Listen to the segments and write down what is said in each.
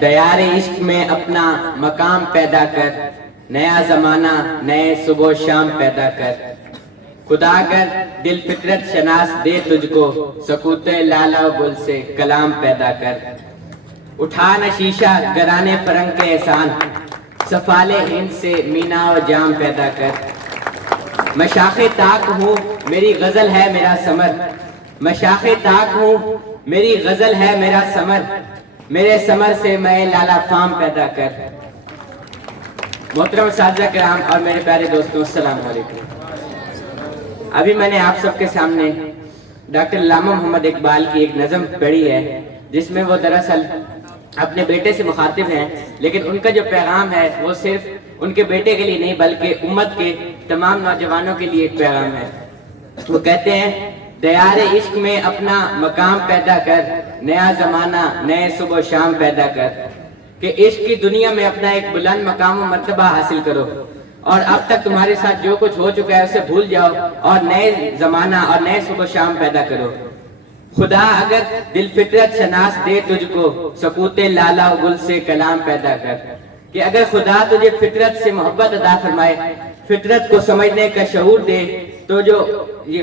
دیار عشق میں اپنا مقام پیدا کر، نیا زمانہ نئے صبح و شام پیدا کر، خدا کر دل فطرت شناس دے تجھ کو، سکوت لالا و گل سے کلام پیدا کر، اٹھا نہ شیشہ گرانے فرنگ کے احسان، سفال ہند سے مینا و جام پیدا کر، مشاخ طاق ہوں میری غزل ہے میرا ثمر، مشاخ طاق ہوں میری غزل ہے میرا ثمر، میرے ثمر سے میں لالا فام پیدا کر۔ محترم اساتذہ کرام اور میرے پیارے دوستوں، السلام علیکم۔ ابھی میں نے آپ سب کے سامنے ڈاکٹر علامہ محمد اقبال کی ایک نظم پڑھی ہے، جس میں وہ دراصل اپنے بیٹے سے مخاطب ہیں، لیکن ان کا جو پیغام ہے وہ صرف ان کے بیٹے کے لیے نہیں بلکہ امت کے تمام نوجوانوں کے لیے ایک پیغام ہے۔ وہ کہتے ہیں، دیار عشق میں اپنا مقام پیدا کر، نیا زمانہ نئے صبح و شام پیدا کر، کہ عشق کی دنیا میں اپنا ایک بلند مقام و مرتبہ حاصل کرو، اور اب تک تمہارے ساتھ جو کچھ ہو چکا ہے اسے بھول جاؤ اور نئے زمانہ اور نئے صبح و شام پیدا کرو۔ خدا اگر دل فطرت شناس دے تجھ کو، سکوت لالا و گل سے کلام پیدا کر، کہ اگر خدا تجھے فطرت سے محبت عطا فرمائے، فطرت کو سمجھنے کا شعور دے، تو جو یہ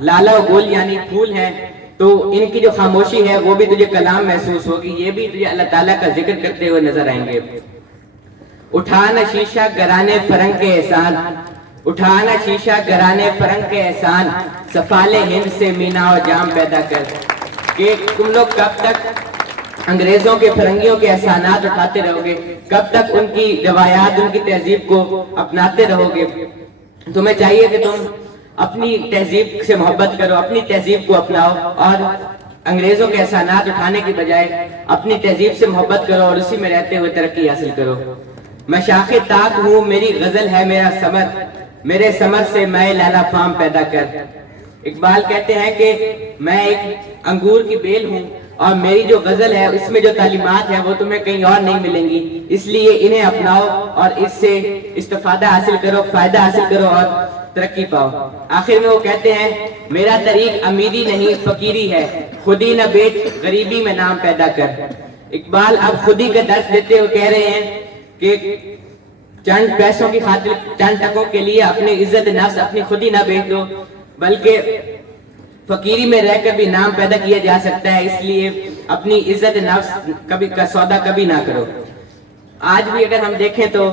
لالا و گل یعنی پھول ہیں، تو ان کی جو خاموشی ہے وہ بھی تجھے کلام محسوس ہوگی، یہ بھی تجھے اللہ تعالیٰ کا ذکر کرتے ہوئے نظر آئیں گے۔ اٹھانا شیشہ گرانے فرنگ کے احسان، اٹھانا شیشہ گرانے فرنگ کے احسان، سفال ہند سے مینا و جام پیدا کر، کہ تم لوگ کب تک انگریزوں کے فرنگیوں کے احسانات اٹھاتے رہو گے، کب تک ان کی روایات ان کی تہذیب کو اپناتے رہو گے؟ تمہیں چاہیے کہ تم اپنی تہذیب سے محبت کرو، اپنی تہذیب کو اپناؤ، اور انگریزوں کے احسانات اٹھانے کی بجائے اپنی تہذیب سے محبت کرو اور اسی میں رہتے ہوئے ترقی حاصل کرو۔ میں شاخ طاق ہوں میری غزل ہے میرا ثمر، میرے ثمر سے میں لالا فام پیدا کر۔ اقبال کہتے ہیں کہ میں ایک انگور کی بیل ہوں، اور میری جو غزل ہے اس میں جو تعلیمات ہیں وہ تمہیں کہیں اور نہیں ملیں گی، اس لیے انہیں اپناؤ اور اس سے استفادہ حاصل کرو، فائدہ حاصل کرو اور ترقی پاؤ۔ آخر میں وہ کہتے ہیں، میرا طریق امیری نہیں فقیری ہے، خودی نہ بیچ غریبی میں نام پیدا کر۔ اقبال اب خودی کا درس دیتے ہوئے کہہ رہے ہیں کہ چند پیسوں کی خاطر، چند ٹکوں کے لیے اپنی عزت نفس، اپنی خودی نہ بیچ دو، بلکہ فقیری میں رہ کر بھی نام پیدا کیا جا سکتا ہے، اس لیے اپنی عزت نفس کا سودا کبھی نہ کرو۔ آج بھی اگر ہم دیکھیں تو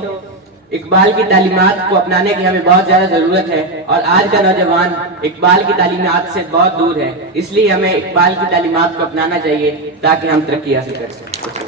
اقبال کی تعلیمات کو اپنانے کی ہمیں بہت زیادہ ضرورت ہے، اور آج کا نوجوان اقبال کی تعلیمات سے بہت دور ہے، اس لیے ہمیں اقبال کی تعلیمات کو اپنانا چاہیے تاکہ ہم ترقی حاصل کر سکیں۔